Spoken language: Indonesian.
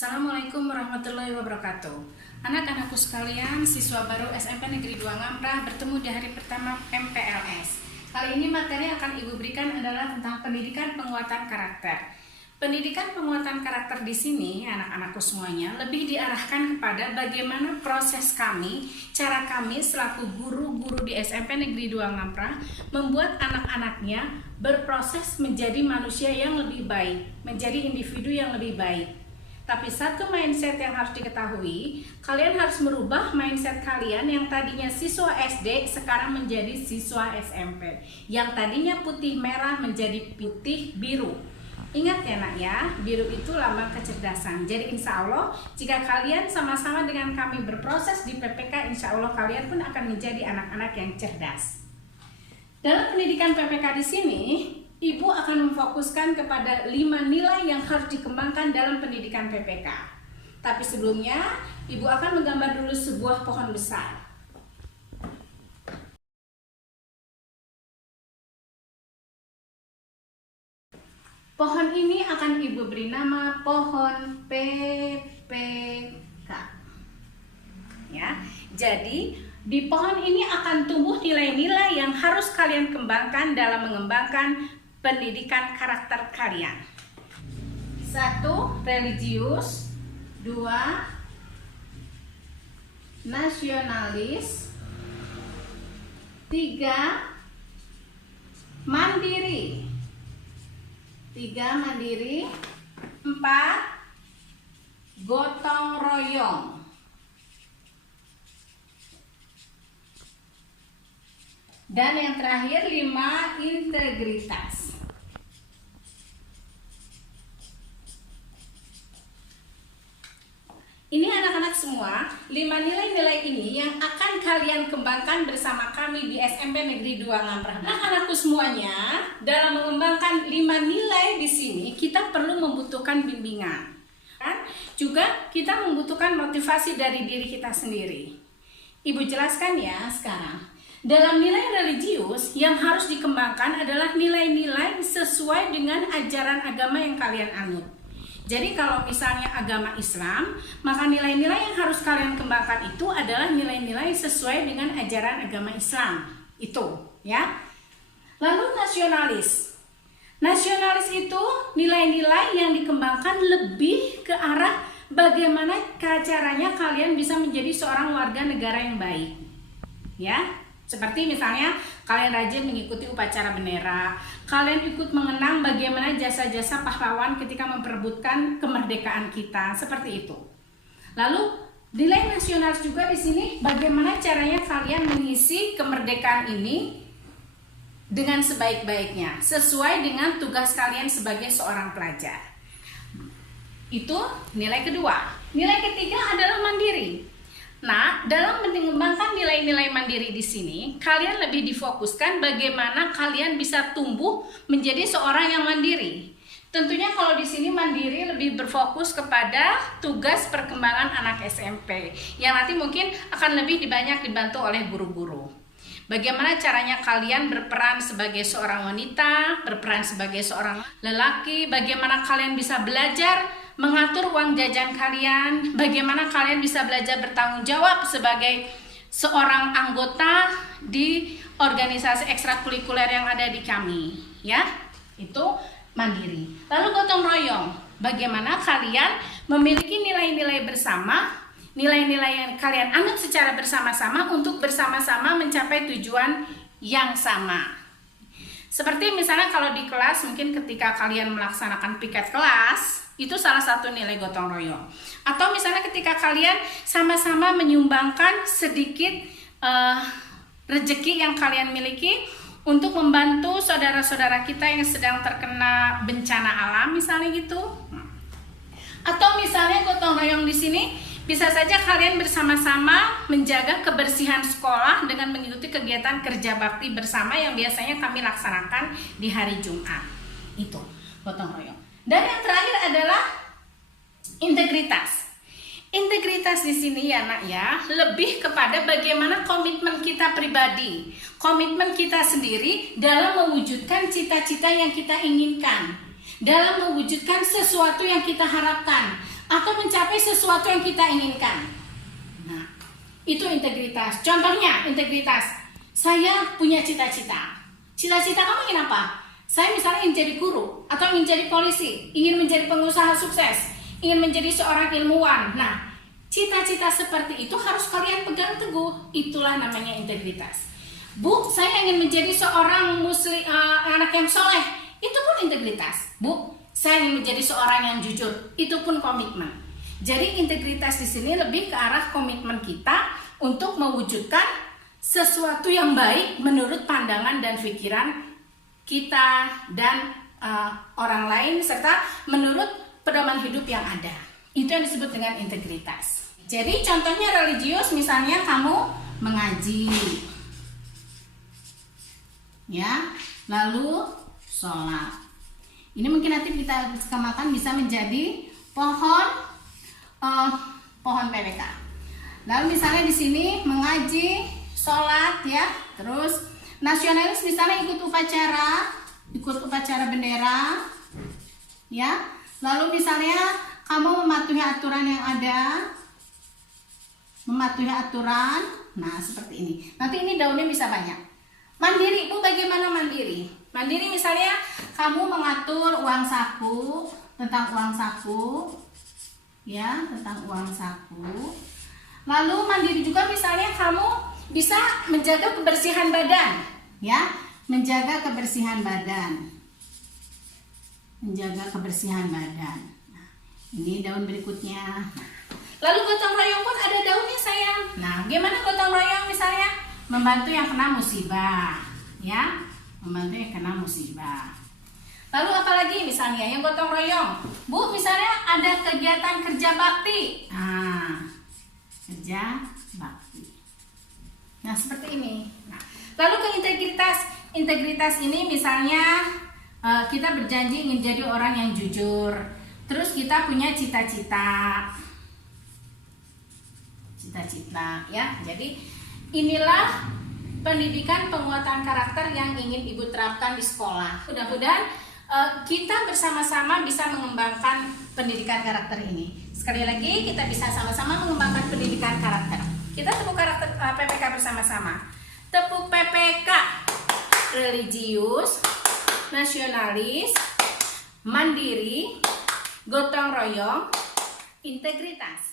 Assalamualaikum warahmatullahi wabarakatuh. Anak-anakku sekalian, siswa baru SMP Negeri 2 Ngamprah bertemu di hari pertama MPLS. Kali ini materi yang akan Ibu berikan adalah tentang pendidikan penguatan karakter. Pendidikan penguatan karakter di sini, anak-anakku semuanya, lebih diarahkan kepada bagaimana proses kami, cara kami selaku guru-guru di SMP Negeri 2 Ngamprah membuat anak-anaknya berproses menjadi manusia yang lebih baik, menjadi individu yang lebih baik. Tapi satu mindset yang harus diketahui, kalian harus merubah mindset kalian yang tadinya siswa SD sekarang menjadi siswa SMP. Yang tadinya putih merah menjadi putih biru. Ingat ya nak ya, biru itu lambang kecerdasan. Jadi insya Allah jika kalian sama-sama dengan kami berproses di PPK, insya Allah kalian pun akan menjadi anak-anak yang cerdas. Dalam pendidikan PPK di sini, Ibu akan memfokuskan kepada 5 nilai yang harus dikembangkan dalam pendidikan PPK. Tapi sebelumnya, Ibu akan menggambar dulu sebuah pohon besar. Pohon ini akan Ibu beri nama pohon PPK. Ya, jadi di pohon ini akan tumbuh nilai-nilai yang harus kalian kembangkan dalam mengembangkan pendidikan karakter kalian. 1. Religius. 2. Nasionalis. 3. Mandiri. 4. Gotong royong. Dan yang terakhir 5. Integritas. Ini anak-anak semua, 5 nilai-nilai ini yang akan kalian kembangkan bersama kami di SMP Negeri 2 Ngamprah. Anak-anakku semuanya, dalam mengembangkan 5 nilai di sini, kita perlu membutuhkan bimbingan. Juga kita membutuhkan motivasi dari diri kita sendiri. Ibu jelaskan ya sekarang. Dalam nilai religius yang harus dikembangkan adalah nilai-nilai sesuai dengan ajaran agama yang kalian anut. Jadi kalau misalnya agama Islam, maka nilai-nilai yang harus kalian kembangkan itu adalah nilai-nilai sesuai dengan ajaran agama Islam. Itu, ya. Lalu nasionalis. Nasionalis itu nilai-nilai yang dikembangkan lebih ke arah bagaimana caranya kalian bisa menjadi seorang warga negara yang baik. Ya. Seperti misalnya kalian rajin mengikuti upacara bendera, kalian ikut mengenang bagaimana jasa-jasa pahlawan ketika memperebutkan kemerdekaan kita, seperti itu. Lalu nilai nasionalis juga di sini bagaimana caranya kalian mengisi kemerdekaan ini dengan sebaik-baiknya, sesuai dengan tugas kalian sebagai seorang pelajar. Itu nilai kedua. Nilai ketiga adalah mandiri. Nah, dalam mengembangkan nilai-nilai mandiri di sini, kalian lebih difokuskan bagaimana kalian bisa tumbuh menjadi seorang yang mandiri. Tentunya kalau di sini mandiri lebih berfokus kepada tugas perkembangan anak SMP, yang nanti mungkin akan lebih banyak dibantu oleh guru-guru. Bagaimana caranya kalian berperan sebagai seorang wanita, berperan sebagai seorang lelaki, bagaimana kalian bisa belajar mengatur uang jajan kalian, bagaimana kalian bisa belajar bertanggung jawab sebagai seorang anggota di organisasi ekstrakurikuler yang ada di kami, ya. Itu mandiri. Lalu gotong royong, bagaimana kalian memiliki nilai-nilai bersama, nilai-nilai yang kalian anut secara bersama-sama untuk bersama-sama mencapai tujuan yang sama. Seperti misalnya kalau di kelas, mungkin ketika kalian melaksanakan piket kelas, itu salah satu nilai gotong royong. Atau misalnya ketika kalian sama-sama menyumbangkan sedikit rezeki yang kalian miliki untuk membantu saudara-saudara kita yang sedang terkena bencana alam, misalnya gitu. Atau misalnya gotong royong di sini bisa saja kalian bersama-sama menjaga kebersihan sekolah dengan mengikuti kegiatan kerja bakti bersama yang biasanya kami laksanakan di hari Jumat. Itu gotong royong. Dan yang terakhir adalah integritas. Integritas di sini ya nak ya, lebih kepada bagaimana komitmen kita pribadi, komitmen kita sendiri dalam mewujudkan cita-cita yang kita inginkan, dalam mewujudkan sesuatu yang kita harapkan, atau mencari mencapai sesuatu yang kita inginkan. Nah, itu integritas. Contohnya integritas. Saya punya cita-cita. Cita-cita kamu ingin apa? Saya misalnya ingin jadi guru, atau ingin jadi polisi, ingin menjadi pengusaha sukses, ingin menjadi seorang ilmuwan. Nah, cita-cita seperti itu harus kalian pegang teguh. Itulah namanya integritas. Bu, saya ingin menjadi seorang muslim, anak yang soleh. Itu pun integritas. Bu, saya ingin menjadi seorang yang jujur. Itu pun komitmen. Jadi integritas di sini lebih ke arah komitmen kita untuk mewujudkan sesuatu yang baik menurut pandangan dan pikiran kita dan orang lain, serta menurut pedoman hidup yang ada. Itu yang disebut dengan integritas. Jadi contohnya religius, misalnya kamu mengaji, ya, lalu sholat. Ini mungkin nanti kita kemakan bisa menjadi pohon PPK. Lalu misalnya di sini mengaji, sholat, ya, terus nasionalis misalnya ikut upacara bendera, ya. Lalu misalnya kamu mematuhi aturan yang ada, nah seperti ini. Nanti ini daunnya bisa banyak. Mandiri, Bu, bagaimana mandiri? Mandiri misalnya kamu mengatur uang saku, tentang uang saku, ya, tentang uang saku. Lalu mandiri juga misalnya kamu bisa menjaga kebersihan badan, ya, menjaga kebersihan badan. Nah, ini daun berikutnya. Lalu gotong royong pun ada daunnya, sayang. Nah, gimana gotong royong misalnya? Membantu yang kena musibah, ya, membantu yang kena musibah. Lalu apalagi misalnya yang gotong royong, Bu, misalnya ada kegiatan kerja bakti. Nah, kerja bakti. Nah, seperti ini. Nah, lalu ke integritas. Integritas ini misalnya kita berjanji ingin jadi orang yang jujur. Terus kita punya cita-cita, ya. Jadi inilah pendidikan penguatan karakter yang ingin Ibu terapkan di sekolah. Mudah-mudahan kita bersama-sama bisa mengembangkan pendidikan karakter ini. Sekali lagi, kita bisa sama-sama mengembangkan pendidikan karakter. Kita tepuk karakter PPK bersama-sama. Tepuk PPK: religius, nasionalis, mandiri, gotong royong, integritas.